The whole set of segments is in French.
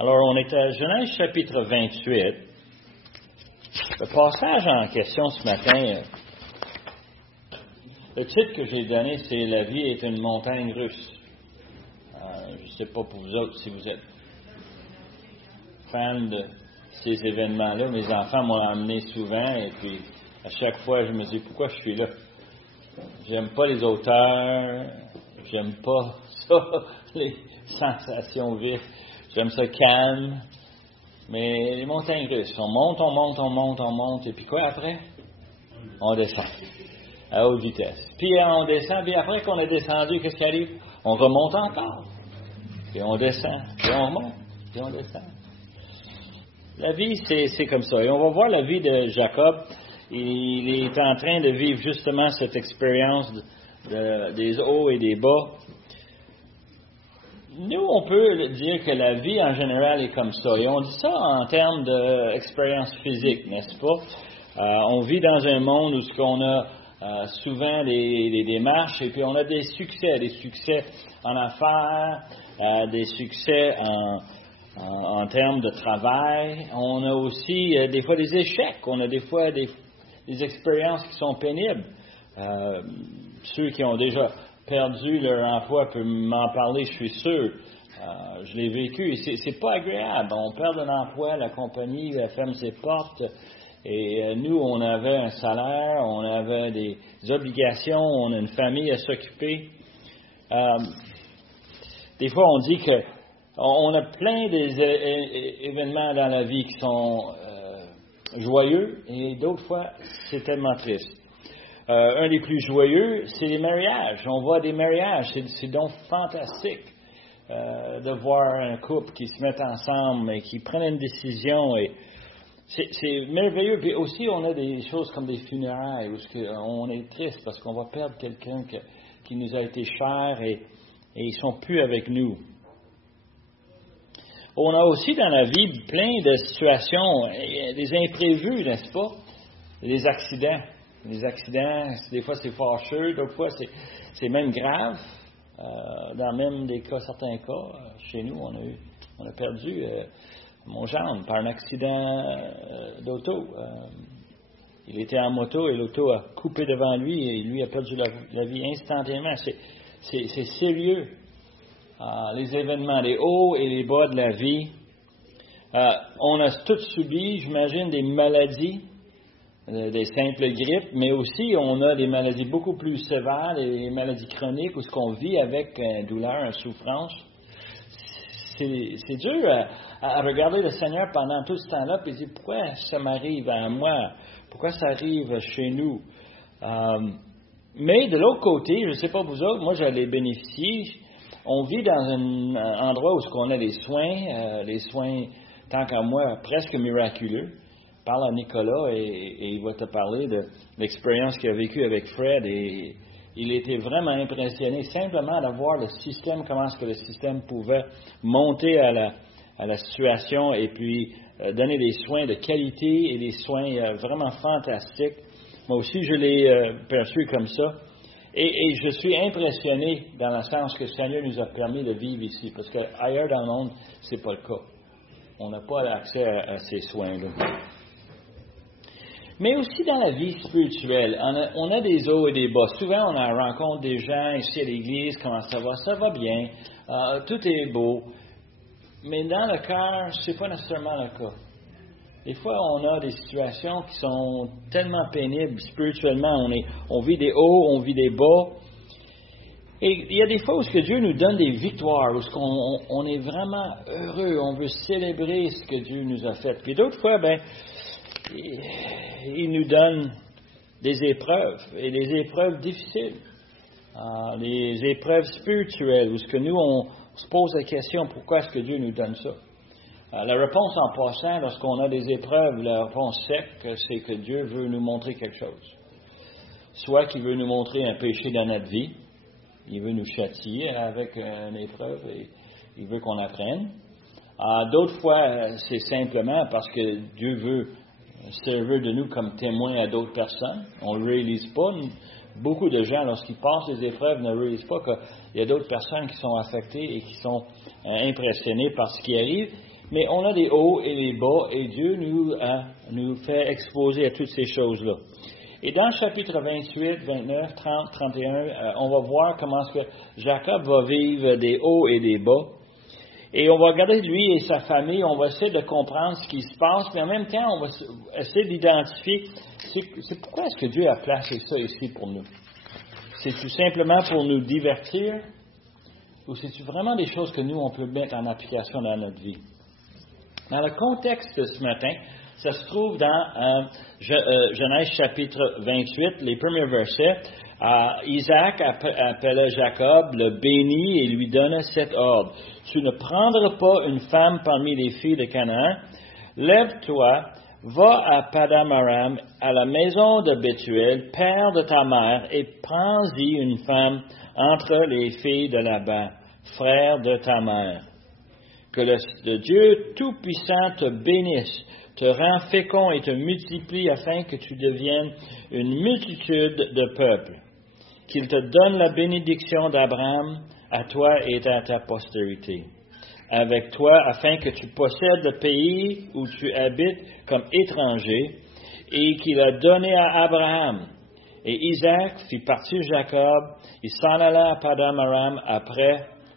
Alors, on est à Genèse chapitre 28. Le passage en question ce matin, le titre que j'ai donné, c'est « La vie est une montagne russe ». Je ne sais pas pour vous autres si vous êtes fans de ces événements-là. Mes enfants m'ont emmené souvent et puis à chaque fois, je me dis « Pourquoi je suis là? » J'aime pas les auteurs, j'aime pas ça, les sensations vives. J'aime ça calme, mais les montagnes russes, on monte, et puis quoi après? On descend à haute vitesse. Puis on descend, puis après qu'on a descendu, qu'est-ce qui arrive? On remonte encore, puis on descend, puis on remonte, puis on descend. La vie, c'est comme ça. Et on va voir la vie de Jacob. Il est en train de vivre justement cette expérience des hauts et des bas. Nous, on peut dire que la vie en général est comme ça. Et on dit ça en termes d'expérience physique, n'est-ce pas? On vit dans un monde où on a souvent des démarches et puis on a des succès en affaires, des succès en termes de travail. On a aussi des fois des échecs. On a des fois des expériences qui sont pénibles. Ceux qui ont déjà perdu leur emploi peuvent m'en parler, je suis sûr. Je l'ai vécu. C'est pas agréable. On perd un emploi, la compagnie ferme ses portes. Et nous, on avait un salaire, on avait des obligations, on a une famille à s'occuper. Des fois, on dit que on a plein d'événements dans la vie qui sont joyeux et d'autres fois, c'est tellement triste. Un des plus joyeux, c'est les mariages. On voit des mariages. C'est donc fantastique de voir un couple qui se met ensemble et qui prennent une décision. Et c'est merveilleux. Puis aussi, on a des choses comme des funérailles où on est triste parce qu'on va perdre quelqu'un qui nous a été cher et ils ne sont plus avec nous. On a aussi dans la vie plein de situations, des imprévus, n'est-ce pas? Des accidents. Les accidents, des fois c'est fâcheux, d'autres fois c'est même grave. Dans même certains cas, chez nous, on a perdu mon gendre par un accident d'auto. Il était en moto et l'auto a coupé devant lui et lui a perdu la vie instantanément. C'est sérieux. Les événements, les hauts et les bas de la vie. On a tous subi, j'imagine, des maladies. Des simples grippes, mais aussi on a des maladies beaucoup plus sévères, des maladies chroniques où ce qu'on vit avec douleur, une souffrance. C'est dur à regarder le Seigneur pendant tout ce temps-là et dire pourquoi ça m'arrive à moi, pourquoi ça arrive chez nous. Mais de l'autre côté, je ne sais pas vous autres, moi j'allais bénéficier. On vit dans un endroit où on a des soins, tant qu'à moi, presque miraculeux. Parle à Nicolas et il va te parler de l'expérience qu'il a vécue avec Fred et il était vraiment impressionné simplement de voir le système, comment est-ce que le système pouvait monter à la situation et puis donner des soins de qualité et des soins vraiment fantastiques. Moi aussi, je l'ai perçu comme ça et je suis impressionné dans le sens que le Seigneur nous a permis de vivre ici parce qu'ailleurs dans le monde, c'est pas le cas. On n'a pas accès à ces soins-là. Mais aussi dans la vie spirituelle, on a des hauts et des bas. Souvent, on rencontre des gens ici à l'église, comment ça va? Ça va bien, tout est beau. Mais dans le cœur, c'est pas nécessairement le cas. Des fois, on a des situations qui sont tellement pénibles spirituellement. On vit des hauts, on vit des bas. Et il y a des fois où Dieu nous donne des victoires, où on est vraiment heureux, on veut célébrer ce que Dieu nous a fait. Puis d'autres fois, il nous donne des épreuves, et des épreuves difficiles, des épreuves spirituelles, où on se pose la question, pourquoi est-ce que Dieu nous donne ça? La réponse en passant, lorsqu'on a des épreuves, la réponse sec, c'est que Dieu veut nous montrer quelque chose. Soit qu'il veut nous montrer un péché dans notre vie, il veut nous châtier avec une épreuve, et il veut qu'on apprenne. D'autres fois, c'est simplement parce que Dieu veut servir de nous comme témoins à d'autres personnes. On ne le réalise pas. Beaucoup de gens, lorsqu'ils passent les épreuves, ne réalisent pas qu'il y a d'autres personnes qui sont affectées et qui sont impressionnées par ce qui arrive. Mais on a des hauts et des bas, et Dieu nous fait exposer à toutes ces choses-là. Et dans le chapitre 28, 29, 30, 31, on va voir comment est-ce que Jacob va vivre des hauts et des bas. Et on va regarder lui et sa famille, on va essayer de comprendre ce qui se passe, mais en même temps, on va essayer d'identifier c'est pourquoi est-ce que Dieu a placé ça ici pour nous. C'est-tu simplement pour nous divertir, ou c'est-tu vraiment des choses que nous, on peut mettre en application dans notre vie? Dans le contexte de ce matin, ça se trouve dans Genèse chapitre 28, les premiers versets. Isaac appela Jacob, le bénit et lui donna cet ordre. Tu ne prendras pas une femme parmi les filles de Canaan. Lève-toi, va à Paddan Aram, à la maison de Bethuel, père de ta mère, et prends-y une femme entre les filles de Laban, frère de ta mère. Que le Dieu Tout-Puissant te bénisse, te rend fécond et te multiplie afin que tu deviennes une multitude de peuples. Qu'il te donne la bénédiction d'Abraham à toi et à ta postérité, avec toi, afin que tu possèdes le pays où tu habites comme étranger, et qu'il a donné à Abraham. Et Isaac fit partir Jacob, il s'en alla à Paddan Aram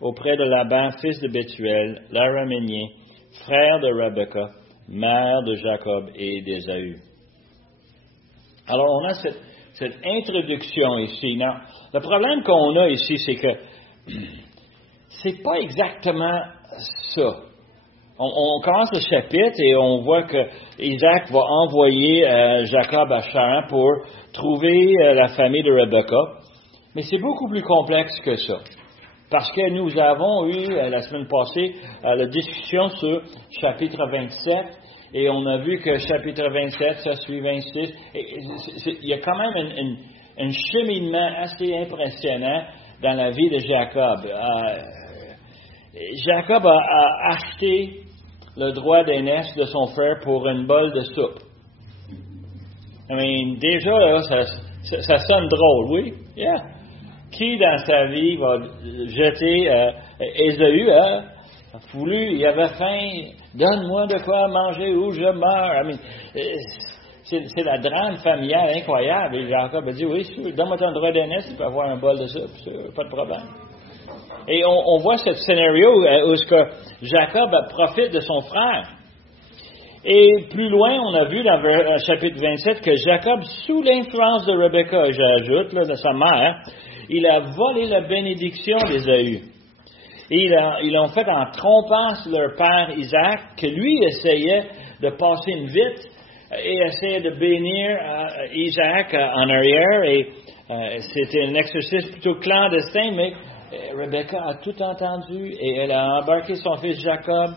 auprès de Laban, fils de Bethuel, l'Araménien, frère de Rebecca, mère de Jacob et d'Ésaü. Alors, on a cette introduction ici. Non, le problème qu'on a ici, c'est que c'est pas exactement ça. On commence le chapitre et on voit que Isaac va envoyer Jacob à Charan pour trouver la famille de Rebecca. Mais c'est beaucoup plus complexe que ça. Parce que nous avons eu, la semaine passée, la discussion sur chapitre 27, et on a vu que chapitre 27, ça suit 26. Il y a quand même un cheminement assez impressionnant dans la vie de Jacob. Jacob a acheté le droit d'aînesse de son frère pour une bol de soupe. Déjà, là, ça sonne drôle, oui? Yeah. Qui dans sa vie va jeter Ésaü, il avait faim, donne-moi de quoi manger ou je meurs. C'est la drame familiale incroyable. Et Jacob a dit, oui, donne-moi ton droit d'aînesse, tu peux avoir un bol de soupe, pas de problème. Et on voit ce scénario où Jacob profite de son frère. Et plus loin, on a vu dans le chapitre 27 que Jacob, sous l'influence de Rebecca, j'ajoute, de sa mère, il a volé la bénédiction d'Ésaü. Et ils l'ont fait en trompant leur père Isaac, que lui essayait de passer une vite et essayait de bénir Isaac en arrière. Et c'était un exercice plutôt clandestin, mais Rebecca a tout entendu et elle a embarqué son fils Jacob.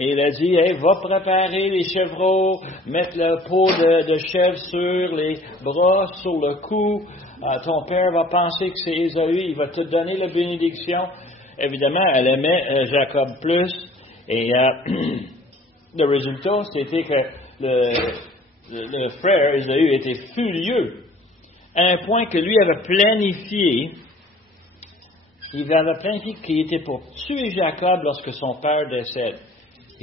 Et il a dit, hey, va préparer les chevreaux, mettre le pot de chèvre sur les bras, sur le cou. Ton père va penser que c'est Ésaü, il va te donner la bénédiction. Évidemment, elle aimait Jacob plus. Et le résultat, c'était que le frère Ésaü était furieux, à un point que lui avait planifié. Il avait planifié qu'il était pour tuer Jacob lorsque son père décède.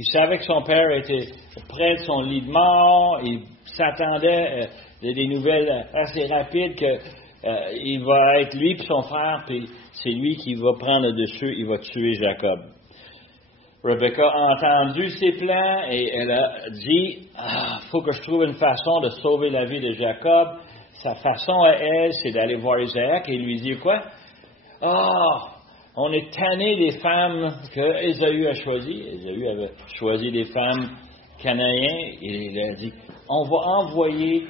Il savait que son père était près de son lit de mort. Il s'attendait des nouvelles assez rapides qu'il va être lui et son frère, puis c'est lui qui va prendre le dessus, il va tuer Jacob. Rebecca a entendu ses plans et elle a dit, faut que je trouve une façon de sauver la vie de Jacob. Sa façon à elle, c'est d'aller voir Isaac et lui dire quoi? On est tanné des femmes que Ésaü a choisies. Ésaü avait choisi des femmes cananéennes et il a dit, on va envoyer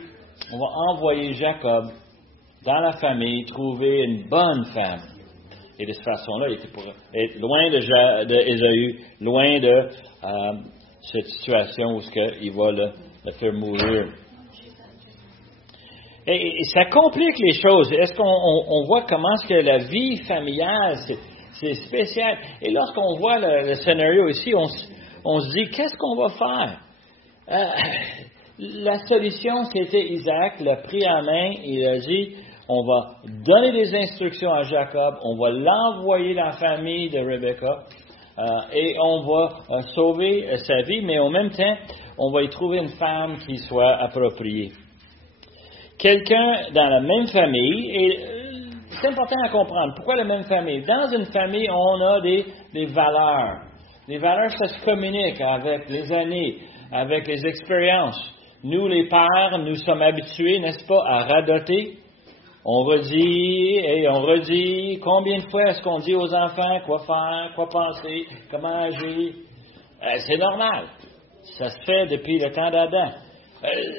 Jacob dans la famille trouver une bonne femme. Et de cette façon-là, il était pour être loin d'Ésaü, loin de cette situation où il va le faire mourir. Et ça complique les choses. Est-ce qu'on voit comment est-ce que la vie familiale, c'est spécial. Et lorsqu'on voit le scénario ici, on se dit, qu'est-ce qu'on va faire? La solution, c'était Isaac l'a pris en main et il a dit, on va donner des instructions à Jacob, on va l'envoyer dans la famille de Rebecca, et on va sauver sa vie, mais en même temps, on va y trouver une femme qui soit appropriée. Quelqu'un dans la même famille, et c'est important à comprendre. Pourquoi la même famille? Dans une famille, on a des valeurs. Les valeurs, ça se communique avec les années, avec les expériences. Nous, les pères, nous sommes habitués, n'est-ce pas, à radoter. On redit et on redit. Combien de fois est-ce qu'on dit aux enfants quoi faire, quoi penser, comment agir? C'est normal. Ça se fait depuis le temps d'Adam.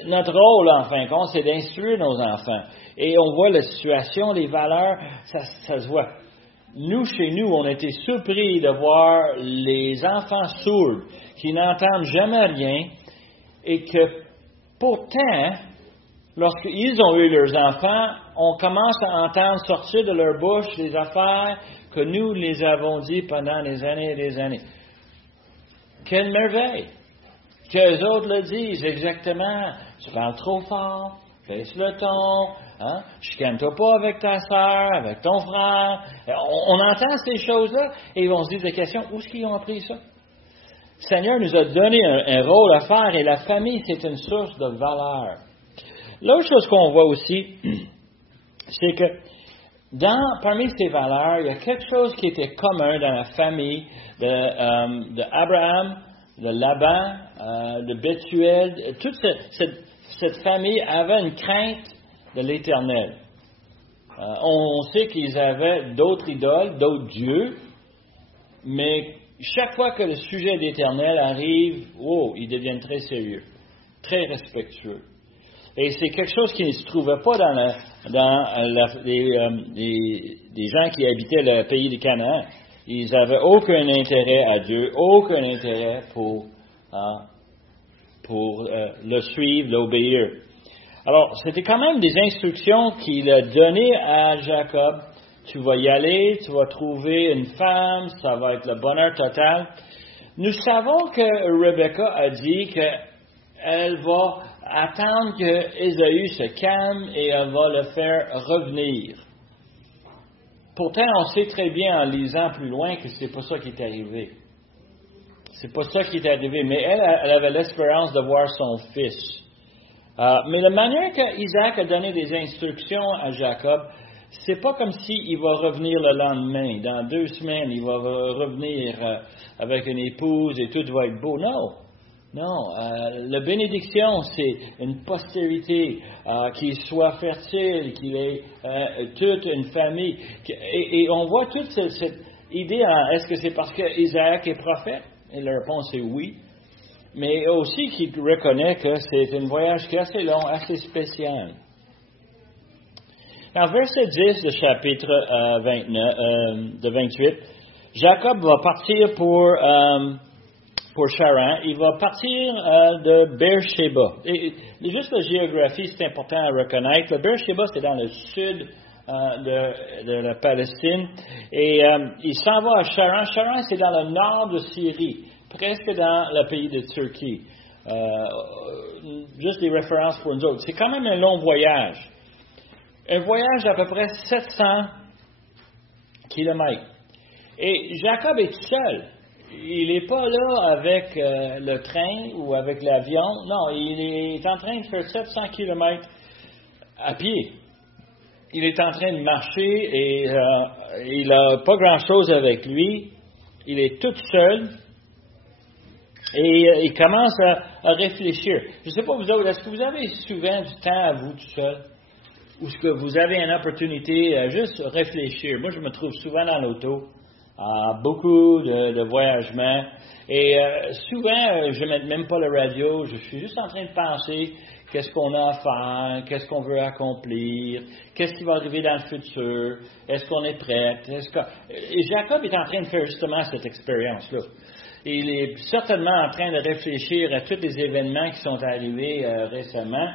Notre rôle, en fin de compte, c'est d'instruire nos enfants. Et on voit la situation, les valeurs, ça se voit. Nous, chez nous, on a été surpris de voir les enfants sourds qui n'entendent jamais rien et que pourtant, lorsqu'ils ont eu leurs enfants, on commence à entendre sortir de leur bouche des affaires que nous les avons dit pendant des années et des années. Quelle merveille! Qu'eux autres le disent exactement. Tu parles trop fort, baisse le ton, hein? Chicane-toi pas avec ta sœur, avec ton frère. On entend ces choses-là et ils vont se dire des questions. Où est-ce qu'ils ont appris ça? Le Seigneur nous a donné un rôle à faire et la famille, c'est une source de valeur. L'autre chose qu'on voit aussi, c'est que parmi ces valeurs, il y a quelque chose qui était commun dans la famille d'Abraham, de Laban, de Bethuel. Toute cette famille avait une crainte de l'Éternel. On sait qu'ils avaient d'autres idoles, d'autres dieux, mais chaque fois que le sujet d'Éternel arrive, ils deviennent très sérieux, très respectueux. Et c'est quelque chose qui ne se trouvait pas dans les gens qui habitaient le pays de Canaan. Ils n'avaient aucun intérêt à Dieu, aucun intérêt pour le suivre, l'obéir. Alors, c'était quand même des instructions qu'il a données à Jacob. Tu vas y aller, tu vas trouver une femme, ça va être le bonheur total. Nous savons que Rebecca a dit qu'elle va attendre que Ésaü se calme et elle va le faire revenir. Pourtant, on sait très bien en lisant plus loin que c'est pas ça qui est arrivé. C'est pas ça qui est arrivé. Mais elle avait l'espérance de voir son fils. Mais la manière qu'Isaac a donné des instructions à Jacob, c'est pas comme s'il va revenir le lendemain. Dans 2 semaines, il va revenir avec une épouse et tout va être beau. Non, la bénédiction, c'est une postérité qui soit fertile, qu'il ait toute une famille. Et on voit toute cette idée, est-ce que c'est parce qu'Isaac est prophète? Et la réponse est oui. Mais aussi qu'il reconnaît que c'est un voyage qui est assez long, assez spécial. En verset 10 du chapitre 28, Jacob va partir pour Charan. Il va partir de Beersheba. Et juste la géographie, c'est important à reconnaître. Le Beersheba, c'est dans le sud de la Palestine. Et il s'en va à Charan. Charan, c'est dans le nord de Syrie, presque dans le pays de Turquie. Juste des références pour nous autres. C'est quand même un long voyage. Un voyage d'à peu près 700 kilomètres. Et Jacob est seul. Il n'est pas là avec le train ou avec l'avion. Non, il est en train de faire 700 kilomètres à pied. Il est en train de marcher et il n'a pas grand-chose avec lui. Il est tout seul. Et il commence à réfléchir. Je ne sais pas vous autres, est-ce que vous avez souvent du temps à vous tout seul? Ou est-ce que vous avez une opportunité à juste réfléchir? Moi, je me trouve souvent dans l'auto, beaucoup de voyagements. Et souvent, je ne mets même pas la radio, je suis juste en train de penser qu'est-ce qu'on a à faire, qu'est-ce qu'on veut accomplir, qu'est-ce qui va arriver dans le futur, est-ce qu'on est prêt? Et Jacob est en train de faire justement cette expérience-là. Il est certainement en train de réfléchir à tous les événements qui sont arrivés récemment.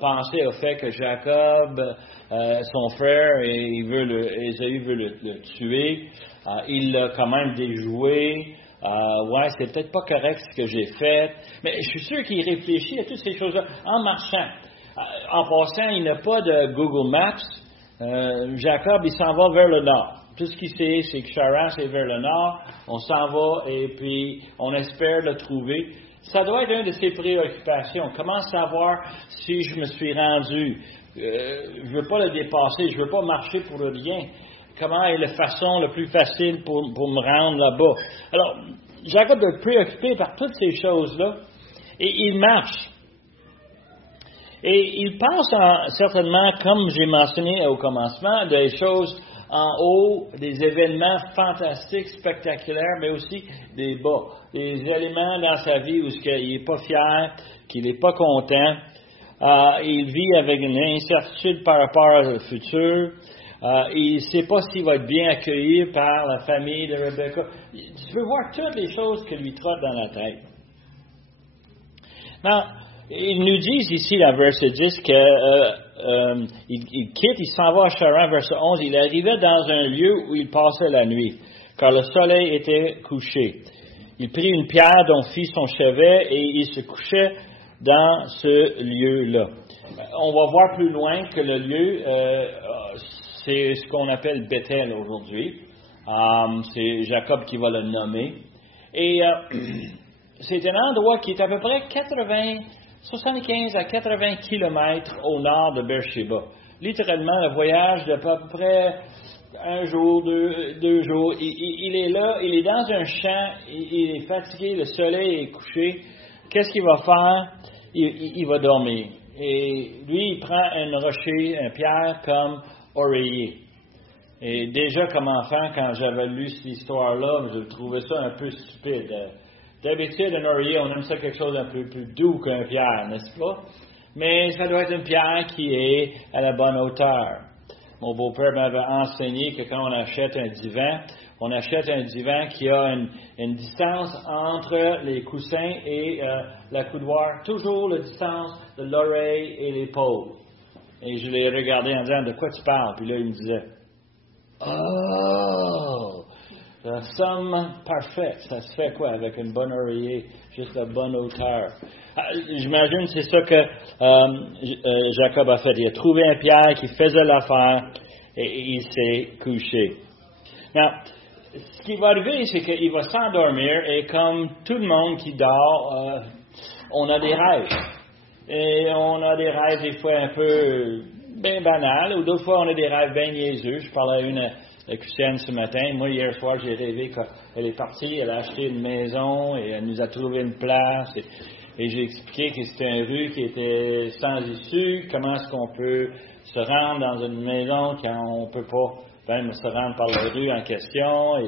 Penser au fait que Jacob, son frère, Ésaü veut le tuer. Il l'a quand même déjoué. C'est peut-être pas correct ce que j'ai fait. Mais je suis sûr qu'il réfléchit à toutes ces choses-là en marchant. En passant, il n'a pas de Google Maps. Jacob, il s'en va vers le nord. Tout ce qu'il sait, c'est que Charan, c'est vers le nord, on s'en va et puis on espère le trouver. Ça doit être une de ses préoccupations. Comment savoir si je me suis rendu? Je ne veux pas le dépasser, je ne veux pas marcher pour rien. Comment est la façon la plus facile pour me rendre là-bas? Alors, Jacob est préoccupé par toutes ces choses-là et il marche. Et il pense certainement, comme j'ai mentionné au commencement, des choses en haut, des événements fantastiques, spectaculaires, mais aussi des bas. Des éléments dans sa vie où il n'est pas fier, qu'il n'est pas content. Il vit avec une incertitude par rapport au futur. Il ne sait pas s'il va être bien accueilli par la famille de Rebecca. Tu peux voir toutes les choses qui lui trottent dans la tête. Maintenant, ils nous disent ici, dans verset 10, qu'il quitte, il s'en va à Charan, verset 11, il arrivait dans un lieu où il passait la nuit, car le soleil était couché. Il prit une pierre dont fit son chevet et il se couchait dans ce lieu-là. On va voir plus loin que le lieu, c'est ce qu'on appelle Bethel aujourd'hui. C'est Jacob qui va le nommer. Et c'est un endroit qui est à peu près 75 à 80 kilomètres au nord de Beersheba. Littéralement, le voyage d'à peu près un jour, deux jours. Il est là, il est dans un champ, il est fatigué, le soleil est couché. Qu'est-ce qu'il va faire? Il va dormir. Et lui, il prend un rocher, une pierre comme oreiller. Et déjà, comme enfant, quand j'avais lu cette histoire-là, je trouvais ça un peu stupide. D'habitude, un oreiller, on aime ça quelque chose d'un peu plus doux qu'une pierre, n'est-ce pas? Mais ça doit être une pierre qui est à la bonne hauteur. Mon beau-père m'avait enseigné que quand on achète un divan qui a une distance entre les coussins et la coudoir, toujours la distance de l'oreille et l'épaule. Et je l'ai regardé en disant, de quoi tu parles? Puis là, il me disait, oh! La somme parfaite, ça se fait quoi avec une bonne oreiller, juste la bonne hauteur? J'imagine que c'est ça que Jacob a fait. Il a trouvé un pierre qui faisait l'affaire et il s'est couché. Now, ce qui va arriver, c'est qu'il va s'endormir et comme tout le monde qui dort, on a des rêves. Et on a des rêves des fois un peu bien banals ou d'autres fois on a des rêves bien niaiseux. Je parlais à une Christiane ce matin. Moi, hier soir, j'ai rêvé qu'elle est partie, elle a acheté une maison et elle nous a trouvé une place. Et j'ai expliqué que c'était une rue qui était sans issue. Comment est-ce qu'on peut se rendre dans une maison quand on ne peut pas même se rendre par la rue en question.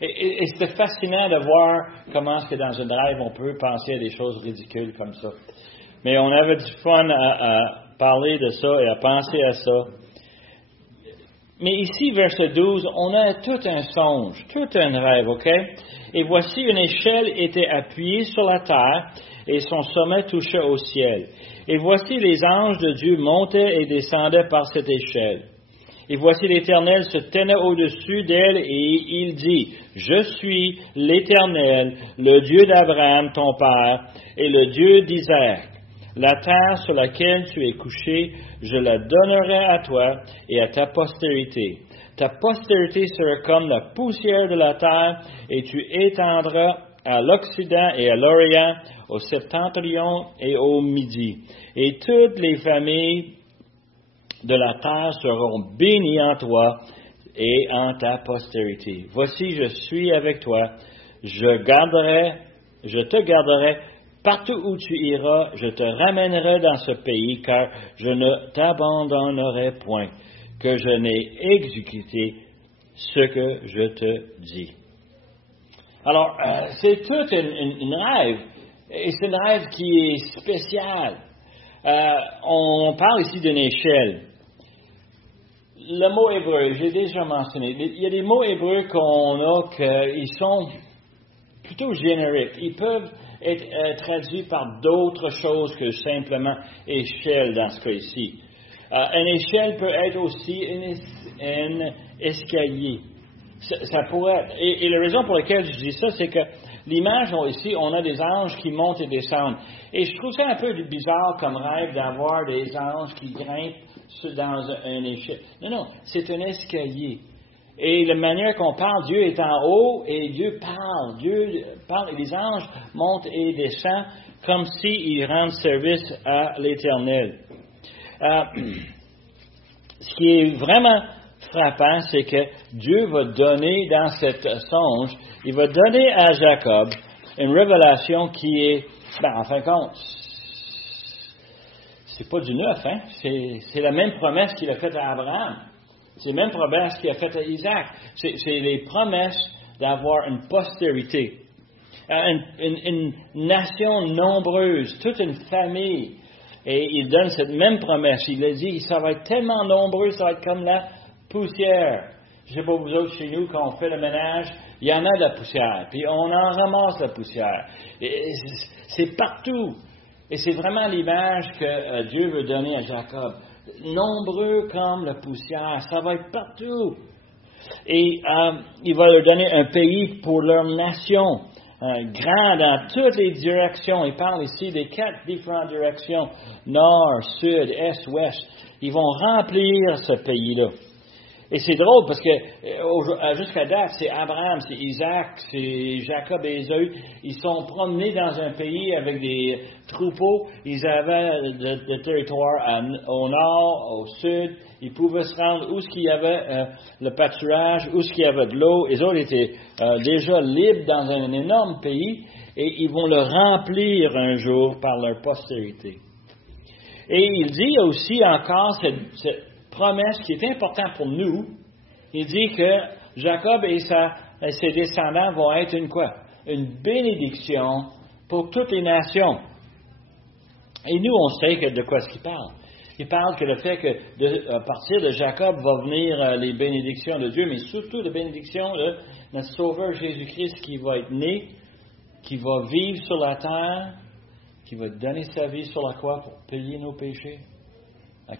Et c'était fascinant de voir comment est-ce que dans une rêve, on peut penser à des choses ridicules comme ça. Mais on avait du fun à parler de ça et à penser à ça. Mais ici, verset 12, on a tout un songe, tout un rêve, OK? Et voici une échelle était appuyée sur la terre et son sommet touchait au ciel. Et voici les anges de Dieu montaient et descendaient par cette échelle. Et voici l'Éternel se tenait au-dessus d'elle et il dit, je suis l'Éternel, le Dieu d'Abraham, ton père, et le Dieu d'Isaac. La terre sur laquelle tu es couché, je la donnerai à toi et à ta postérité. Ta postérité sera comme la poussière de la terre, et tu étendras à l'Occident et à l'Orient, au septentrion et au Midi. Et toutes les familles de la terre seront bénies en toi et en ta postérité. Voici, je suis avec toi, je te garderai. Partout où tu iras, je te ramènerai dans ce pays, car je ne t'abandonnerai point, que je n'ai exécuté ce que je te dis. Alors, c'est toute une rêve, et c'est une rêve qui est spéciale. On parle ici d'une échelle. Le mot hébreu, j'ai déjà mentionné, il y a des mots hébreux qu'on a qui sont plutôt génériques. Ils peuvent être traduit par d'autres choses que simplement échelle dans ce cas-ci. Une échelle peut être aussi un escalier. Ça pourrait être. Et la raison pour laquelle je dis ça, c'est que l'image ici, on a des anges qui montent et descendent. Et je trouve ça un peu bizarre comme rêve d'avoir des anges qui grimpent dans une échelle. Non, c'est un escalier. Et la manière qu'on parle, Dieu est en haut et Dieu parle et les anges montent et descendent comme s'ils rendent service à l'Éternel. Ce qui est vraiment frappant, c'est que Dieu va donner dans cette songe, il va donner à Jacob une révélation qui est, en fin de compte, c'est pas du neuf, hein? C'est la même promesse qu'il a faite à Abraham. C'est la même promesse qu'il a faite à Isaac. C'est les promesses d'avoir une postérité, une nation nombreuse, toute une famille. Et il donne cette même promesse. Il a dit, ça va être tellement nombreux, ça va être comme la poussière. Je ne sais pas vous autres, chez nous, quand on fait le ménage, il y en a de la poussière. Puis on en ramasse la poussière. Et c'est partout. Et c'est vraiment l'image que Dieu veut donner à Jacob. Nombreux comme la poussière. Ça va être partout. Et il va leur donner un pays pour leur nation. Grand dans toutes les directions. Il parle ici des 4 différentes directions. Nord, sud, est, ouest. Ils vont remplir ce pays-là. Et c'est drôle parce que jusqu'à date, c'est Abraham, c'est Isaac, c'est Jacob et Ésaü. Ils sont promenés dans un pays avec des troupeaux. Ils avaient le territoire au nord, au sud. Ils pouvaient se rendre où il y avait le pâturage, où il y avait de l'eau. Les autres étaient déjà libres dans un énorme pays et ils vont le remplir un jour par leur postérité. Et il dit aussi encore cette promesse qui est importante pour nous. Il dit que Jacob et ses descendants vont être une bénédiction pour toutes les nations. Et nous, on sait de quoi est-ce qu'il parle. Il parle que le fait que à partir de Jacob va venir les bénédictions de Dieu, mais surtout les bénédictions de notre Sauveur Jésus-Christ qui va être né, qui va vivre sur la terre, qui va donner sa vie sur la croix pour payer nos péchés.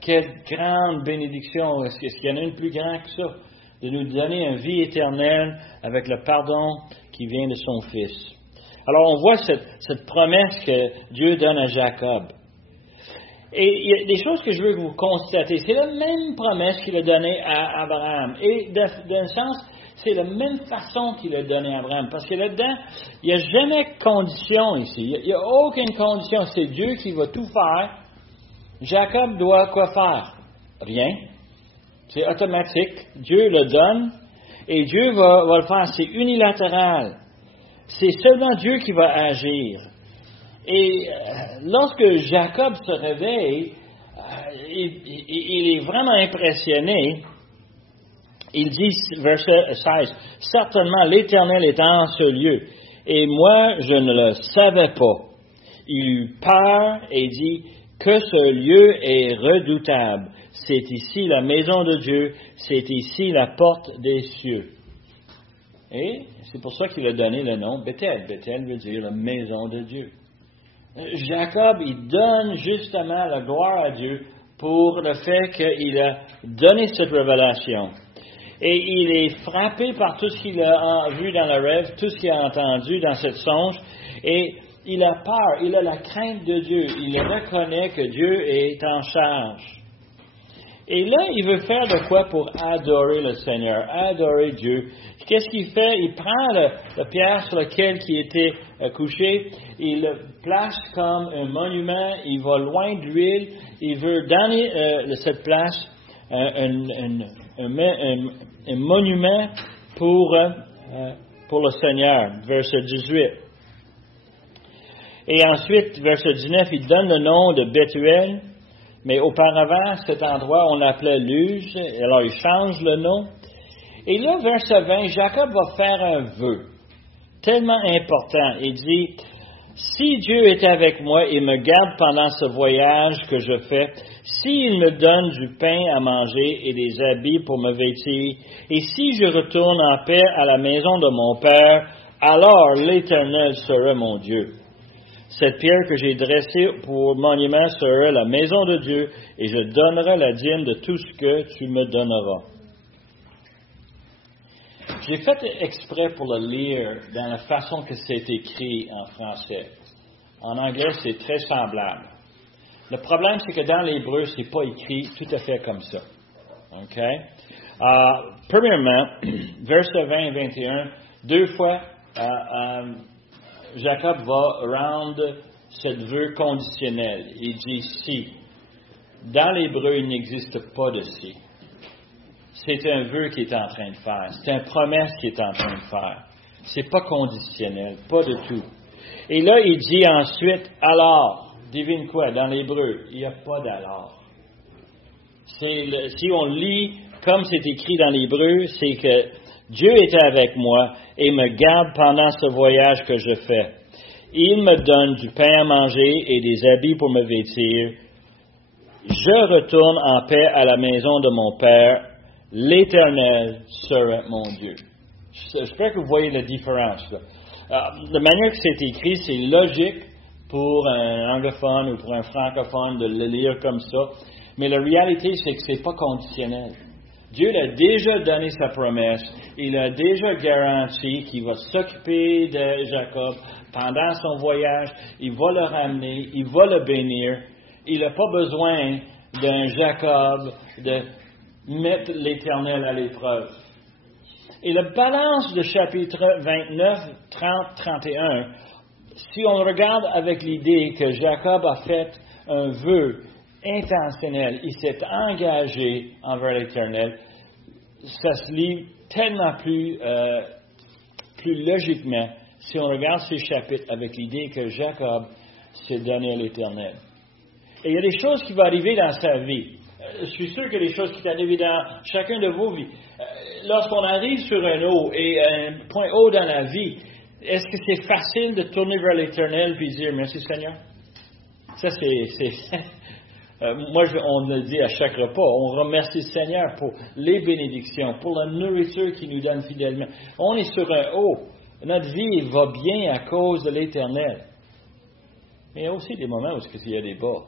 Quelle grande bénédiction! Est-ce qu'il y en a une plus grande que ça? De nous donner une vie éternelle avec le pardon qui vient de son Fils. Alors, on voit cette promesse que Dieu donne à Jacob. Et il y a des choses que je veux que vous constatez. C'est la même promesse qu'il a donnée à Abraham. Et d'un sens, c'est la même façon qu'il a donnée à Abraham. Parce que là-dedans, il n'y a jamais de condition ici. Il n'y a aucune condition. C'est Dieu qui va tout faire. Jacob doit quoi faire? Rien. C'est automatique. Dieu le donne et Dieu va le faire. C'est unilatéral. C'est seulement Dieu qui va agir. Et lorsque Jacob se réveille, il est vraiment impressionné. Il dit, verset 16, « Certainement l'Éternel est en ce lieu, et moi je ne le savais pas. » Il eut peur et dit, « Que ce lieu est redoutable. C'est ici la maison de Dieu, c'est ici la porte des cieux. » Et c'est pour ça qu'il a donné le nom Bethel. Bethel veut dire la maison de Dieu. Jacob, il donne justement la gloire à Dieu pour le fait qu'il a donné cette révélation. Et il est frappé par tout ce qu'il a vu dans le rêve, tout ce qu'il a entendu dans cette songe. Et il a peur, il a la crainte de Dieu. Il reconnaît que Dieu est en charge. Et là, il veut faire de quoi pour adorer le Seigneur, adorer Dieu. Qu'est-ce qu'il fait? Il prend la pierre sur laquelle il était couché, il le place comme un monument, il va loin de l'huile, il veut donner cette place un monument pour le Seigneur. Verset 18. Et ensuite, verset 19, il donne le nom de Bethuel, mais auparavant, cet endroit, on l'appelait Luz, alors il change le nom. Et là, verset 20, Jacob va faire un vœu tellement important. Il dit, « Si Dieu est avec moi et me garde pendant ce voyage que je fais, s'il me donne du pain à manger et des habits pour me vêtir, et si je retourne en paix à la maison de mon Père, alors l'Éternel sera mon Dieu. Cette pierre que j'ai dressée pour monument sera la maison de Dieu, et je donnerai la dîme de tout ce que tu me donneras. » J'ai fait exprès pour le lire dans la façon que c'est écrit en français. En anglais, c'est très semblable. Le problème, c'est que dans l'hébreu, c'est pas écrit tout à fait comme ça. OK? Premièrement, versets 20 et 21, deux fois, Jacob va rendre cette vœu conditionnelle. Il dit si. Dans l'hébreu, il n'existe pas de si. C'est un vœu qu'il est en train de faire. C'est une promesse qu'il est en train de faire. C'est pas conditionnel, pas du tout. Et là, il dit ensuite, alors, devine quoi, dans l'hébreu, il n'y a pas d'alors. Si on lit comme c'est écrit dans l'hébreu, c'est que Dieu était avec moi et me garde pendant ce voyage que je fais. Il me donne du pain à manger et des habits pour me vêtir. Je retourne en paix à la maison de mon Père. L'Éternel sera mon Dieu. J'espère que vous voyez la différence. Là. La manière que c'est écrit, c'est logique pour un anglophone ou pour un francophone de le lire comme ça. Mais la réalité, c'est que c'est pas conditionnel. Dieu a déjà donné sa promesse. Il a déjà garanti qu'il va s'occuper de Jacob pendant son voyage. Il va le ramener. Il va le bénir. Il n'a pas besoin d'un Jacob de mettre l'Éternel à l'épreuve. Et la balance de chapitre 29, 30, 31, si on regarde avec l'idée que Jacob a fait un vœu intentionnel, il s'est engagé envers l'Éternel, ça se lit tellement plus logiquement si on regarde ces chapitres avec l'idée que Jacob s'est donné à l'Éternel. Et il y a des choses qui vont arriver dans sa vie. Je suis sûr qu'il y a des choses qui arrivent dans chacun de vos vies. Lorsqu'on arrive sur un haut et un point haut dans la vie, est-ce que c'est facile de tourner vers l'Éternel et dire « Merci Seigneur ». Ça, moi, on le dit à chaque repas. On remercie le Seigneur pour les bénédictions, pour la nourriture qu'il nous donne fidèlement. On est sur un haut. Notre vie va bien à cause de l'Éternel. Mais il y a aussi des moments où il y a des bas.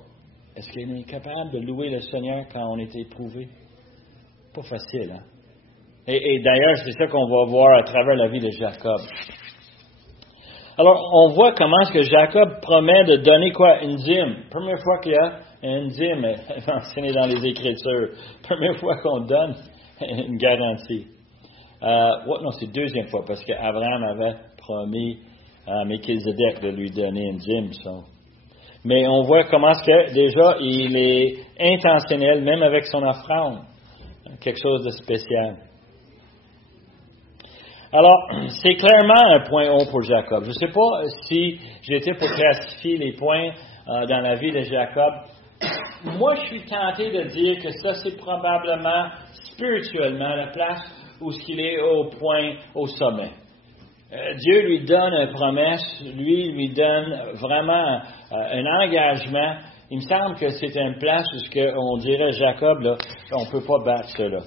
Est-ce qu'on est capable de louer le Seigneur quand on est éprouvé? Pas facile, hein? Et d'ailleurs, c'est ça qu'on va voir à travers la vie de Jacob. Alors, on voit comment est-ce que Jacob promet de donner quoi? Une dîme. Première fois qu'il y a une dîme enseignée dans les Écritures. Première fois qu'on donne une garantie. Non, c'est deuxième fois, parce qu'Abraham avait promis à Melchizedek de lui donner une dîme. Mais on voit comment est-ce que déjà il est intentionnel, même avec son offrande. Quelque chose de spécial. Alors, c'est clairement un point haut pour Jacob. Je ne sais pas si j'étais pour classifier les points dans la vie de Jacob. Moi, je suis tenté de dire que ça, c'est probablement spirituellement la place où il est au sommet. Dieu lui donne une promesse, lui donne vraiment un engagement. Il me semble que c'est une place où on dirait Jacob, là, on ne peut pas battre cela.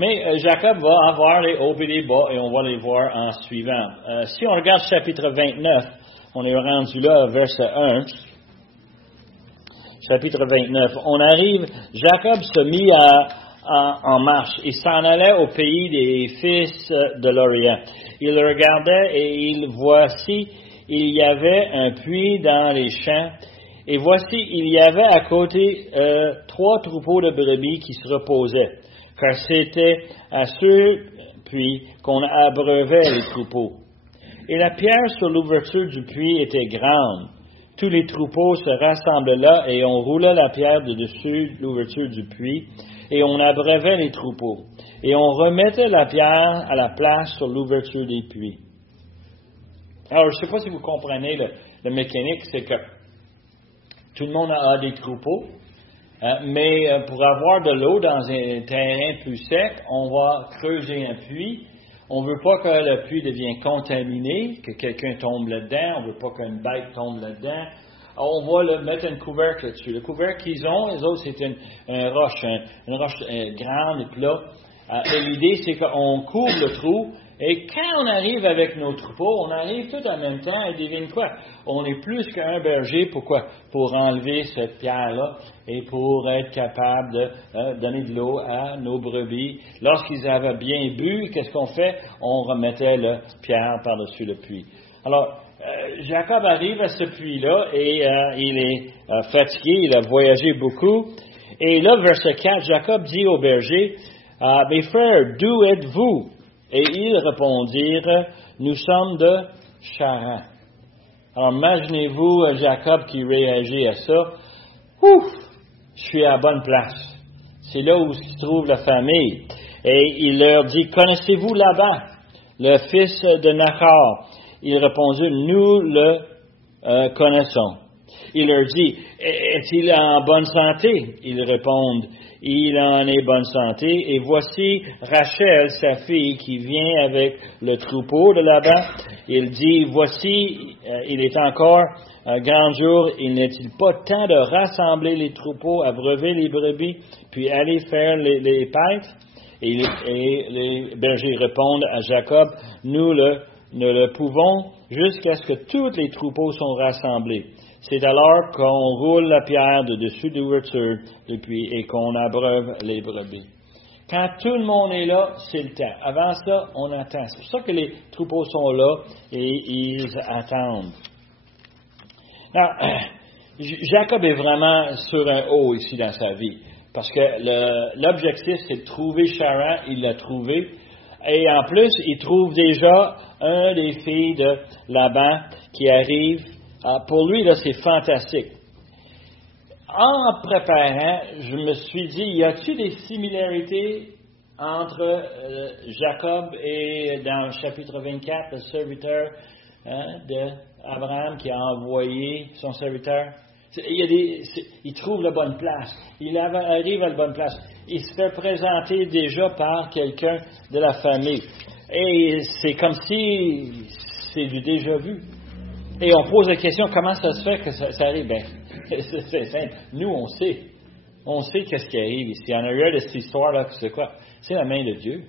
Mais Jacob va avoir les hauts et les bas, et on va les voir en suivant. Si on regarde chapitre 29, on est rendu là, verset 1. Chapitre 29. On arrive, Jacob se mit en marche. Il s'en allait au pays des fils de l'Orient. Il regardait et voici, il y avait un puits dans les champs. Et voici, il y avait à côté 3 troupeaux de brebis qui se reposaient. Car c'était à ce puits qu'on abreuvait les troupeaux. Et la pierre sur l'ouverture du puits était grande. Tous les troupeaux se rassemblaient là et on roulait la pierre de dessus l'ouverture du puits et on abreuvait les troupeaux. Et on remettait la pierre à la place sur l'ouverture des puits. Alors, je ne sais pas si vous comprenez le mécanique, c'est que tout le monde a des troupeaux. Mais pour avoir de l'eau dans un terrain plus sec, on va creuser un puits. On ne veut pas que le puits devienne contaminé, que quelqu'un tombe là-dedans. On ne veut pas qu'une bête tombe là-dedans. On va mettre un couvercle là-dessus. Le couvercle qu'ils ont, les autres, c'est une roche grande et plat. Et l'idée, c'est qu'on couvre le trou. Et quand on arrive avec nos troupeaux, on arrive tout en même temps et devine quoi? On est plus qu'un berger. Pourquoi? Pour enlever cette pierre-là et pour être capable de donner de l'eau à nos brebis. Lorsqu'ils avaient bien bu, qu'est-ce qu'on fait? On remettait la pierre par-dessus le puits. Alors, Jacob arrive à ce puits-là et il est fatigué, il a voyagé beaucoup. Et là, verset 4, Jacob dit au berger, Mes frères, d'où êtes-vous? Et ils répondirent, nous sommes de Charan. Alors, imaginez-vous Jacob qui réagit à ça. Ouf! Je suis à la bonne place. C'est là où se trouve la famille. Et il leur dit, connaissez-vous Laban, le fils de Nachor? Ils répondirent, nous le connaissons. Il leur dit, est-il en bonne santé? Ils répondent, il en est bonne santé. Et voici Rachel, sa fille, qui vient avec le troupeau de Laban. Il dit, voici, il est encore un grand jour, il n'est-il pas temps de rassembler les troupeaux, abreuver les brebis, puis aller faire les paîtres? Et les bergers répondent à Jacob, nous ne le pouvons jusqu'à ce que tous les troupeaux sont rassemblés. C'est alors qu'on roule la pierre de dessus l'ouverture depuis et qu'on abreuve les brebis. Quand tout le monde est là, c'est le temps. Avant ça, on attend. C'est pour ça que les troupeaux sont là et ils attendent. Alors, Jacob est vraiment sur un haut ici dans sa vie. Parce que l'objectif, c'est de trouver Charan. Il l'a trouvé. Et en plus, il trouve déjà un des filles de Laban qui arrive. Pour lui, là, c'est fantastique. En préparant, je me suis dit, y a-t-il des similarités entre Jacob et dans le chapitre 24, le serviteur d'Abraham qui a envoyé son serviteur? Il trouve la bonne place. Il arrive à la bonne place. Il se fait présenter déjà par quelqu'un de la famille. Et c'est comme si c'est du déjà vu. Et on pose la question, comment ça se fait que ça arrive? Ben, c'est simple. Nous, on sait. On sait qu'est-ce qui arrive ici. En arrière de cette histoire-là, c'est quoi? C'est la main de Dieu.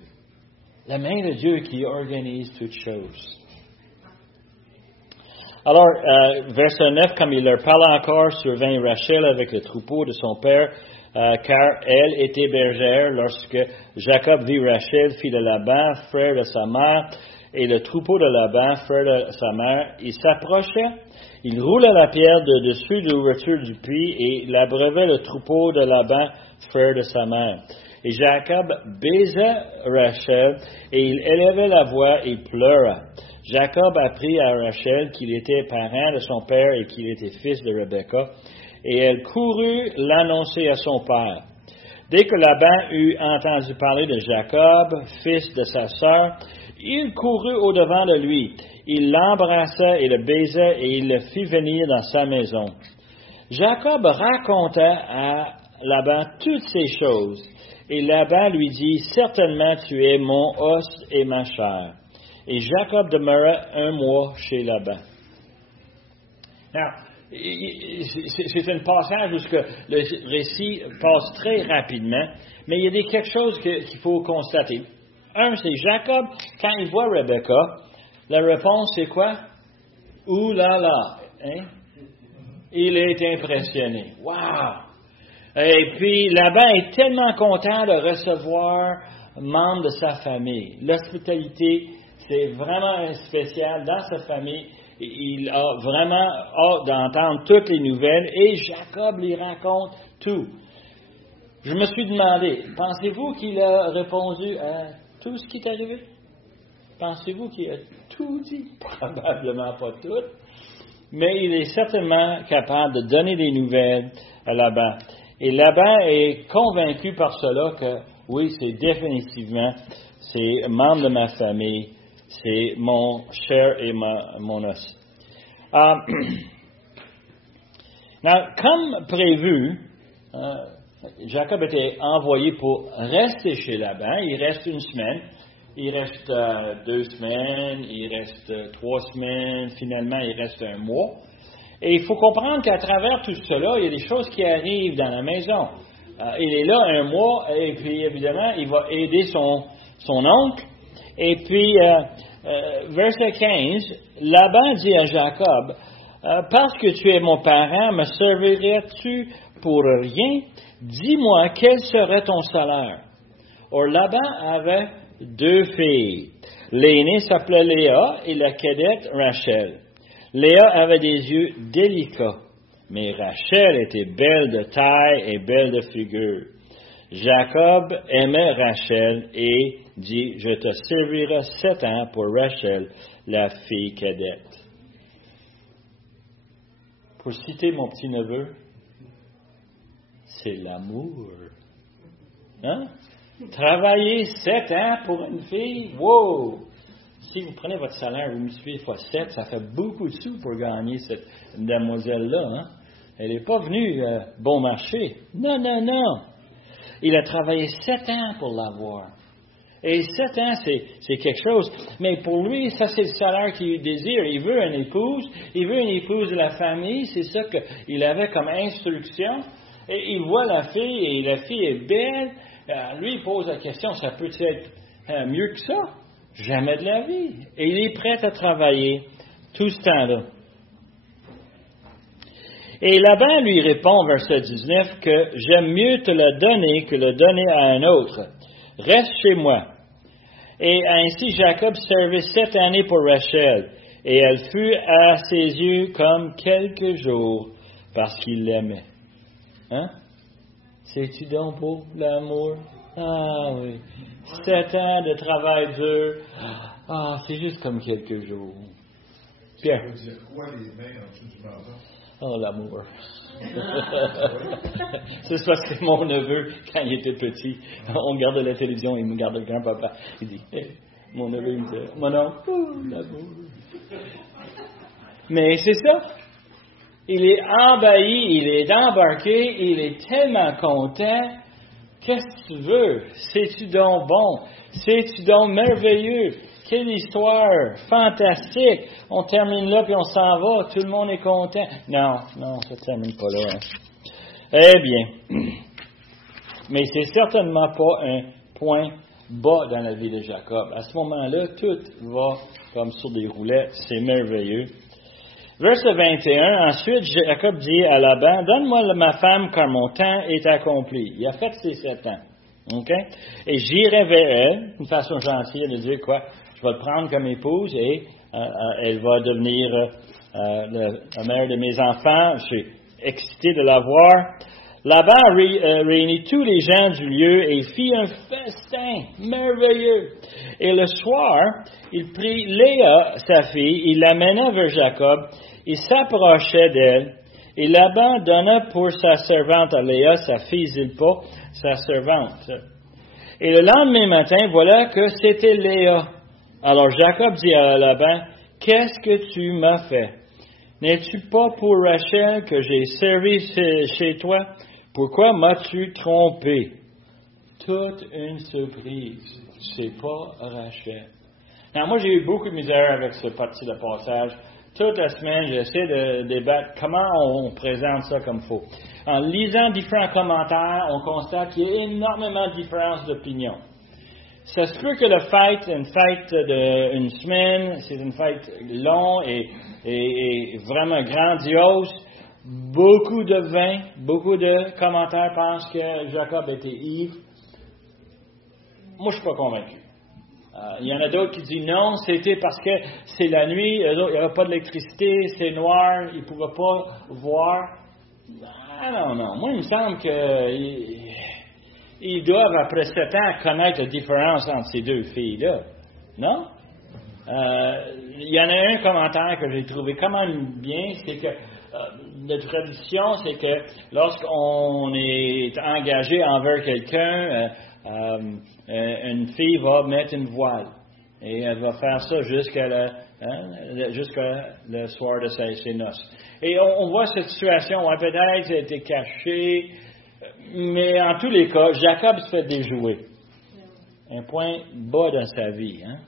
La main de Dieu qui organise toutes choses. Alors, verset 9, comme il leur parle encore, survint Rachel avec le troupeau de son père, car elle était bergère lorsque Jacob vit Rachel, fille de Laban, frère de sa mère, et le troupeau de Laban, frère de sa mère. Il s'approchait, il roula la pierre de dessus de l'ouverture du puits, et il abreuvait le troupeau de Laban, frère de sa mère. Et Jacob baisa Rachel, et il élevait la voix et pleura. Jacob apprit à Rachel qu'il était parent de son père et qu'il était fils de Rebecca, et elle courut l'annoncer à son père. Dès que Laban eut entendu parler de Jacob, fils de sa sœur, il courut au-devant de lui. Il l'embrassa et le baisa et il le fit venir dans sa maison. Jacob raconta à Laban toutes ces choses, et Laban lui dit, « Certainement tu es mon os et ma chair. » Et Jacob demeura 1 mois chez Laban. C'est un passage où le récit passe très rapidement, mais il y a quelque chose qu'il faut constater. Un, c'est Jacob, quand il voit Rebecca, la réponse c'est quoi? Ouh là là! Hein? Il est impressionné. Wow! Et puis Laban est tellement content de recevoir un membre de sa famille. L'hospitalité, c'est vraiment spécial dans sa famille. Il a vraiment hâte d'entendre toutes les nouvelles et Jacob lui raconte tout. Je me suis demandé, pensez-vous qu'il a répondu à tout ce qui est arrivé? Pensez-vous qu'il a tout dit? Probablement pas tout. Mais il est certainement capable de donner des nouvelles à Laban. Et Laban est convaincu par cela que oui, c'est définitivement, c'est membre de ma famille. C'est mon chair et mon os. Comme prévu, Jacob était envoyé pour rester chez Laban. Il reste 1 semaine, il reste 2 semaines, il reste 3 semaines, finalement il reste 1 mois. Et il faut comprendre qu'à travers tout cela, il y a des choses qui arrivent dans la maison. Il est là 1 mois et puis évidemment, il va aider son oncle. Et puis, verset 15, Laban dit à Jacob, « Parce que tu es mon parent, me servirais-tu pour rien? Dis-moi, quel serait ton salaire? » Or, Laban avait 2 filles. L'aînée s'appelait Léa et la cadette Rachel. Léa avait des yeux délicats, mais Rachel était belle de taille et belle de figure. Jacob aimait Rachel et dit, je te servirai 7 ans pour Rachel, la fille cadette. Pour citer mon petit-neveu, c'est l'amour. Hein? Travailler 7 ans pour une fille, wow! Si vous prenez votre salaire, vous multipliez fois 7, ça fait beaucoup de sous pour gagner cette demoiselle-là. Hein? Elle n'est pas venue bon marché. Non, non, non. Il a travaillé 7 ans pour l'avoir. Et 7 ans, c'est quelque chose. Mais pour lui, ça, c'est le salaire qu'il désire. Il veut une épouse. Il veut une épouse de la famille. C'est ça qu'il avait comme instruction. Et il voit la fille, et la fille est belle. Lui, il pose la question, ça peut être mieux que ça? Jamais de la vie. Et il est prêt à travailler tout ce temps-là. Et Laban lui répond, verset 19, que j'aime mieux te le donner que le donner à un autre. Reste chez moi. Et ainsi Jacob servit 7 années pour Rachel, et elle fut à ses yeux comme quelques jours, parce qu'il l'aimait. Hein? C'est-tu donc beau, l'amour? Ah oui. 7 ans de travail dur. Ah, c'est juste comme quelques jours. Pierre. Ça veut dire quoi les mains en dessous du menton? Oh, l'amour. C'est parce que mon neveu, quand il était petit, on regardait la télévision, il me regardait le grand-papa. Il dit, hey, mon neveu, il me dit, mon oncle, l'amour. Mais c'est ça. Il est embahi, il est embarqué, il est tellement content. Qu'est-ce que tu veux? C'est-tu donc bon? C'est-tu donc merveilleux? Quelle histoire fantastique! On termine là puis on s'en va. Tout le monde est content. Non, ça ne termine pas là. Hein. Eh bien, mais c'est certainement pas un point bas dans la vie de Jacob. À ce moment-là, tout va comme sur des roulettes. C'est merveilleux. Verset 21, ensuite Jacob dit à Laban, donne-moi ma femme car mon temps est accompli. Il a fait ses 7 ans. Okay? Et j'irai vers elle, d'une façon gentille, de dire quoi? Je vais le prendre comme épouse et elle va devenir la mère de mes enfants. Je suis excité de la voir. Laban réunit tous les gens du lieu et fit un festin merveilleux. Et le soir, il prit Léa, sa fille, il l'amena vers Jacob, il s'approchait d'elle, et Laban donna pour sa servante à Léa, sa fille Zilpa, sa servante. Et le lendemain matin, voilà que c'était Léa. Alors Jacob dit à Laban, « Qu'est-ce que tu m'as fait? N'es-tu pas pour Rachel que j'ai servi chez toi? Pourquoi m'as-tu trompé? » Toute une surprise. C'est pas Rachel. Alors, moi, j'ai eu beaucoup de misère avec ce parti de passage. Toute la semaine, j'essaie de débattre comment on présente ça comme faux. En lisant différents commentaires, on constate qu'il y a énormément de différences d'opinion. Ça se peut que une fête d'une semaine, c'est une fête longue et vraiment grandiose. Beaucoup de vin, beaucoup de commentaires pensent que Jacob était ivre. Moi, je ne suis pas convaincu. Il y en a d'autres qui disent non, c'était parce que c'est la nuit, il n'y avait pas d'électricité, c'est noir, ils ne pouvaient pas voir. Non. Moi, il me semble qu'ils doivent, après 7 ans, connaître la différence entre ces deux filles-là. Non? Il y en a un commentaire que j'ai trouvé quand même bien, c'est que la tradition, c'est que lorsqu'on est engagé envers quelqu'un, une fille va mettre une voile. Et elle va faire ça jusqu'à le soir de ses noces. Et on voit cette situation, peut-être elle a été cachée, mais en tous les cas, Jacob se fait déjouer. Un point bas dans sa vie. Hein?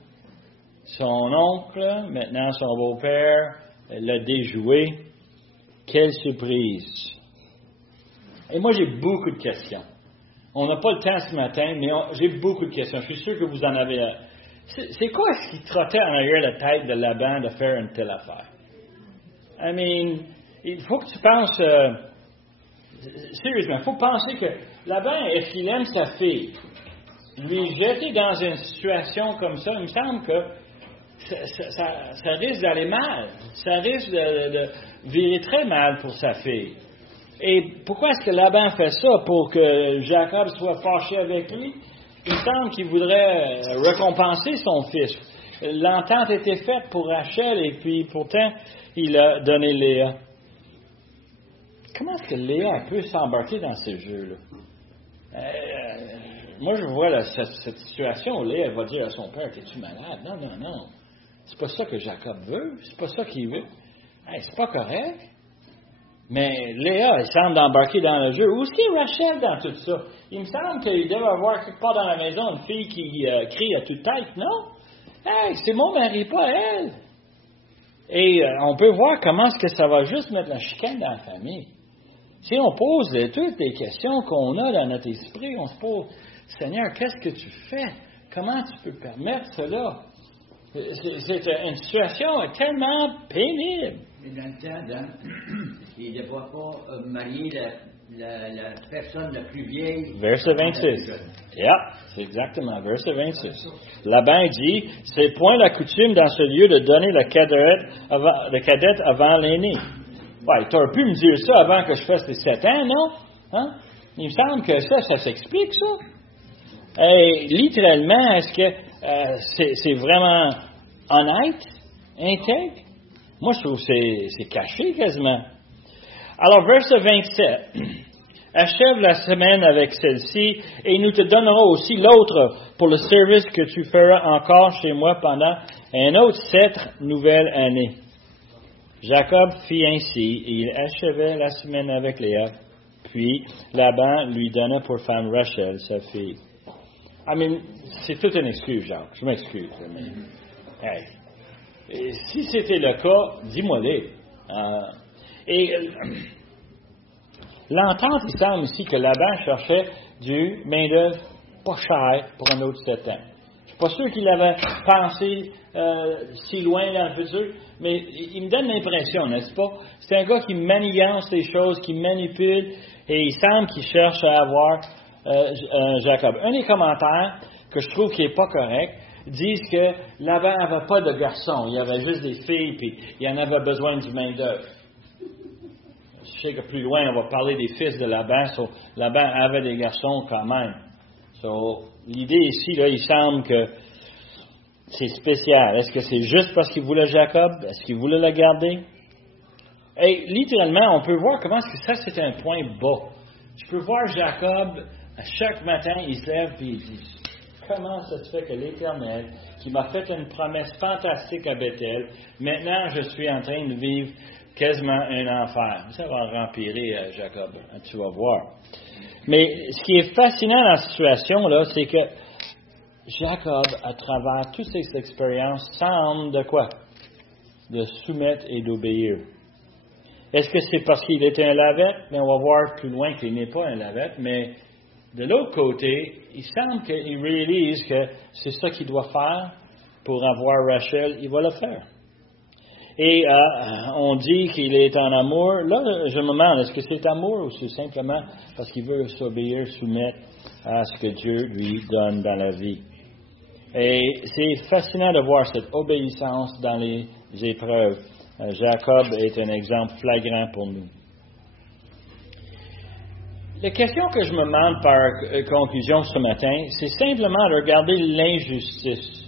Son oncle, maintenant son beau-père, l'a déjoué. Quelle surprise! Et moi, j'ai beaucoup de questions. On n'a pas le temps ce matin, mais j'ai beaucoup de questions. Je suis sûr que vous en avez. C'est quoi ce qui trottait en arrière la tête de Laban de faire une telle affaire? Il faut que tu penses. Sérieusement, il faut penser que Laban, est-ce qu'il aime sa fille? Lui jeter dans une situation comme ça, il me semble que ça risque d'aller mal. Ça risque de virer très mal pour sa fille. Et pourquoi est-ce que Laban fait ça? Pour que Jacob soit fâché avec lui? Il semble qu'il voudrait récompenser son fils. L'entente était faite pour Rachel et puis pourtant, il a donné Léa. Comment est-ce que Léa peut s'embarquer dans ces jeux-là? Moi, je vois cette situation où Léa va dire à son père, es-tu malade? Non, non, non. C'est pas ça que Jacob veut. C'est pas ça qu'il veut. C'est pas correct. Mais Léa, elle semble embarquer dans le jeu. Aussi Rachel dans tout ça. Il me semble qu'il doit y avoir quelque part dans la maison une fille qui crie à toute tête, non? C'est mon mari, pas elle. Et on peut voir comment est-ce que ça va juste mettre la chicane dans la famille. Si on pose toutes les questions qu'on a dans notre esprit, on se pose, Seigneur, qu'est-ce que tu fais? Comment tu peux permettre cela? C'est une situation tellement pénible. Mais dans le temps, il ne doit pas marier la personne la plus vieille. Verset 26. C'est exactement, verset 26. Laban dit, c'est point la coutume dans ce lieu de donner la cadette avant l'aîné. Ouais, tu aurais pu me dire ça avant que je fasse les 7 ans, non? Hein? Il me semble que ça s'explique, ça. Et littéralement, est-ce que c'est vraiment honnête, intègre? Moi, je trouve que c'est caché quasiment. Alors, verset 27. Achève la semaine avec celle-ci, et nous te donnerons aussi l'autre pour le service que tu feras encore chez moi pendant un autre 7 nouvelles années. Jacob fit ainsi, et il achevait la semaine avec Léa. Puis, Laban lui donna pour femme Rachel, sa fille. C'est toute une excuse, Jacques. Je m'excuse. Mais, et si c'était le cas, dis-moi-les. L'entente, il semble ici que Laban cherchait du main-d'œuvre pas cher pour un autre 7 ans. Je ne suis pas sûr qu'il avait pensé si loin dans le futur, mais il me donne l'impression, n'est-ce pas? C'est un gars qui manigance les choses, qui manipule, et il semble qu'il cherche à avoir Jacob. Un des commentaires que je trouve qui n'est pas correct disent que Laban n'avait pas de garçons, il y avait juste des filles, puis il en avait besoin du main-d'œuvre. Je sais que plus loin, on va parler des fils de Laban. Laban avait des garçons quand même. L'idée ici, là, il semble que c'est spécial. Est-ce que c'est juste parce qu'il voulait Jacob? Est-ce qu'il voulait la garder? Et littéralement, on peut voir comment est-ce que ça, c'est un point bas. Tu peux voir Jacob, à chaque matin, il se lève et il dit, comment ça se fait que l'Éternel, qui m'a fait une promesse fantastique à Bethel, maintenant je suis en train de vivre quasiment un enfer. Ça va empirer, Jacob. Tu vas voir. Mais ce qui est fascinant dans la situation, là, c'est que Jacob, à travers toutes ses expériences, semble de quoi? De soumettre et d'obéir. Est-ce que c'est parce qu'il était un lavette? Mais on va voir plus loin qu'il n'est pas un lavette. Mais de l'autre côté, il semble qu'il réalise que c'est ça qu'il doit faire pour avoir Rachel. Il va le faire. Et on dit qu'il est en amour. Là, je me demande, est-ce que c'est amour ou c'est simplement parce qu'il veut s'obéir, soumettre à ce que Dieu lui donne dans la vie? Et c'est fascinant de voir cette obéissance dans les épreuves. Jacob est un exemple flagrant pour nous. La question que je me demande par conclusion ce matin, c'est simplement de regarder l'injustice.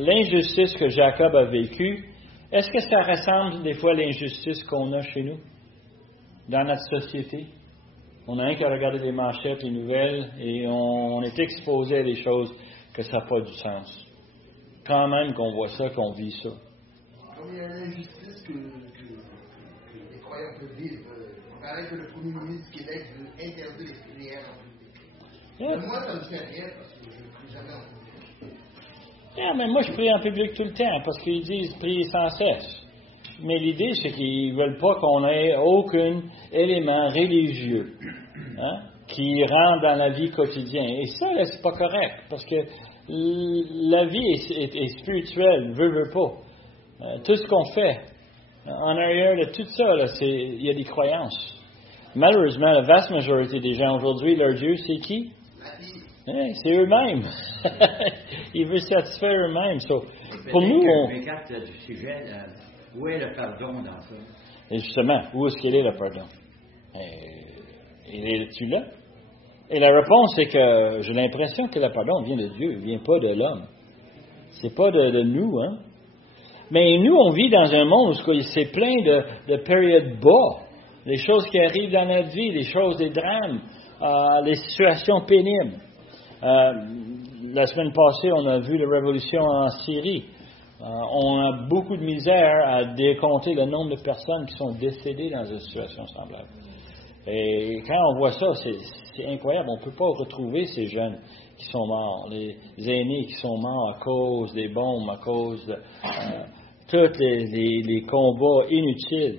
L'injustice que Jacob a vécue. Est-ce que ça ressemble des fois à l'injustice qu'on a chez nous, dans notre société? On a rien qu'à regarder les manchettes, les nouvelles, et on est exposé à des choses que ça n'a pas du sens. Quand même qu'on voit ça, qu'on vit ça. Comme il y a l'injustice que les croyants peuvent vivre. On paraît que le premier ministre du Québec veut interdire les prières en public. Yeah. Moi, ça ne me fait rien parce que je ne prie jamais en public. Mais moi, je prie en public tout le temps parce qu'ils disent prier sans cesse. Mais l'idée, c'est qu'ils ne veulent pas qu'on ait aucun élément religieux qui rentre dans la vie quotidienne. Et ça, là, c'est pas correct parce que la vie est spirituelle, veut pas. Tout ce qu'on fait, en arrière de tout ça, là, il y a des croyances. Malheureusement, la vaste majorité des gens aujourd'hui, leur Dieu, c'est qui? C'est eux-mêmes. Ils veulent satisfaire eux-mêmes. Pour nous, on... du sujet, où est le pardon dans ça? Et justement, où est-ce qu'il est le pardon? Et es-tu là? Et la réponse, c'est que j'ai l'impression que le pardon vient de Dieu, il ne vient pas de l'homme. C'est pas de nous, hein? Mais nous, on vit dans un monde où c'est plein de périodes bas, les choses qui arrivent dans notre vie, les choses, des drames, les situations pénibles. La semaine passée, on a vu la révolution en Syrie. On a beaucoup de misère à décompter le nombre de personnes qui sont décédées dans une situation semblable. Et quand on voit ça, c'est incroyable. On ne peut pas retrouver ces jeunes qui sont morts, les aînés qui sont morts à cause des bombes, à cause de tous les combats inutiles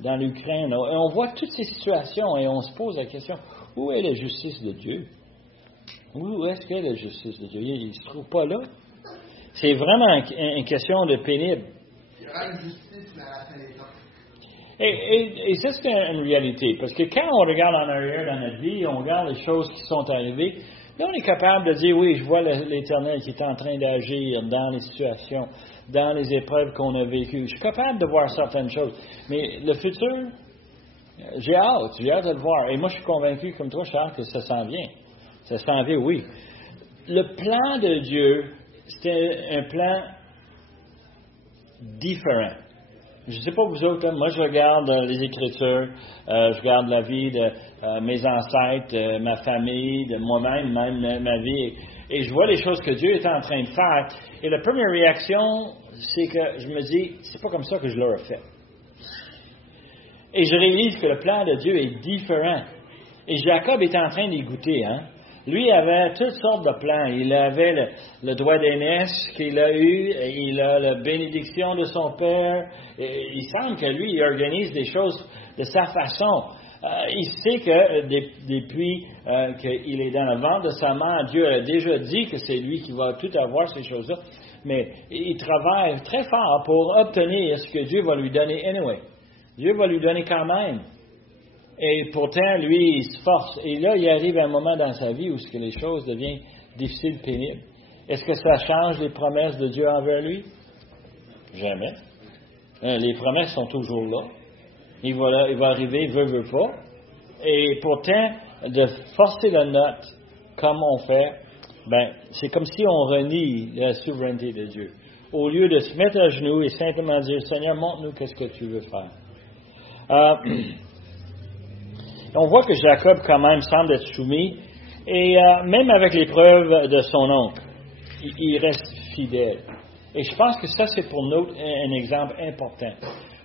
dans l'Ukraine. Et on voit toutes ces situations et on se pose la question, où est la justice de Dieu? Où est-ce qu'est la justice de Dieu? Il ne se trouve pas là. C'est vraiment une question de pénible. Il y aura une justice, mais à la fin des temps. Et ça, c'est une réalité. Parce que quand on regarde en arrière dans notre vie, on regarde les choses qui sont arrivées, là, on est capable de dire, oui, je vois l'Éternel qui est en train d'agir dans les situations, dans les épreuves qu'on a vécues. Je suis capable de voir certaines choses. Mais le futur, j'ai hâte de le voir. Et moi, je suis convaincu, comme toi, Charles, que ça s'en vient. Ça s'en vient, oui. Le plan de Dieu, c'était un plan différent. Je ne sais pas vous autres, moi je regarde les Écritures, je regarde la vie de mes ancêtres, ma famille, de moi-même, même ma vie, et je vois les choses que Dieu est en train de faire. Et la première réaction, c'est que je me dis, c'est pas comme ça que je l'aurais fait. Et je réalise que le plan de Dieu est différent. Et Jacob est en train d'y goûter, hein. Lui avait toutes sortes de plans. Il avait le droit d'aînesse qu'il a eu, il a la bénédiction de son père. Et il semble que lui, il organise des choses de sa façon. Il sait que depuis qu'il est dans le ventre de sa mère, Dieu a déjà dit que c'est lui qui va tout avoir, ces choses-là. Mais il travaille très fort pour obtenir ce que Dieu va lui donner anyway. Dieu va lui donner quand même. Et pourtant, lui, il se force. Et là, il arrive un moment dans sa vie où les choses deviennent difficiles, pénibles. Est-ce que ça change les promesses de Dieu envers lui? Jamais. Les promesses sont toujours là. Il va arriver, veut pas. Et pourtant, de forcer la note, comme on fait, c'est comme si on renie la souveraineté de Dieu. Au lieu de se mettre à genoux et simplement dire, Seigneur, montre-nous qu'est-ce que tu veux faire. On voit que Jacob, quand même, semble être soumis. Et même avec l'épreuve de son oncle, il reste fidèle. Et je pense que ça, c'est pour nous un exemple important.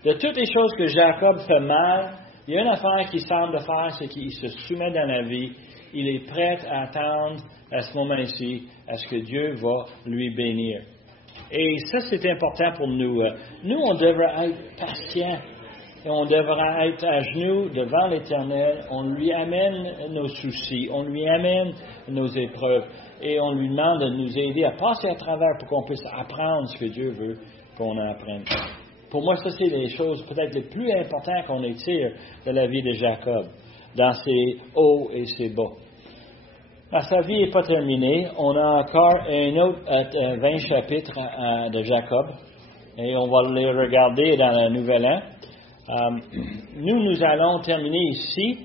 De toutes les choses que Jacob fait mal, il y a une affaire qu'il semble faire, c'est qu'il se soumet dans la vie. Il est prêt à attendre à ce moment-ci, à ce que Dieu va lui bénir. Et ça, c'est important pour nous. Nous, on devrait être patients. Et on devra être à genoux devant l'Éternel. On lui amène nos soucis, on lui amène nos épreuves et on lui demande de nous aider à passer à travers pour qu'on puisse apprendre ce que Dieu veut qu'on apprenne. Pour moi, ça, c'est les choses peut-être les plus importantes qu'on étire de la vie de Jacob, dans ses hauts et ses bas. Sa vie n'est pas terminée. On a encore un autre 20 chapitres de Jacob et on va les regarder dans le Nouvel An. Nous allons terminer ici